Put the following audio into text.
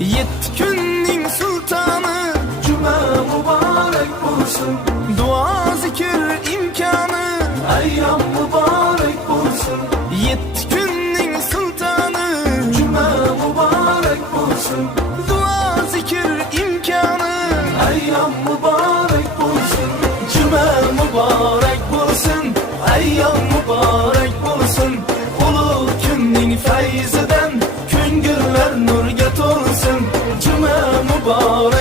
yetti kunning sultoni. Cuma mübarek olsun, Duo zikr imkoni, ayyam mübarek olsun. yetti kunning sultoni. Cuma mübarek olsun, Duo zikr imkoni, ayyam mübarek olsun. Cuma muborak bo'lsin, ayyom muborak bo'lsin. Ulug' kunning fayzidan ko'ngillar nurga to'lsin. Cuma muborak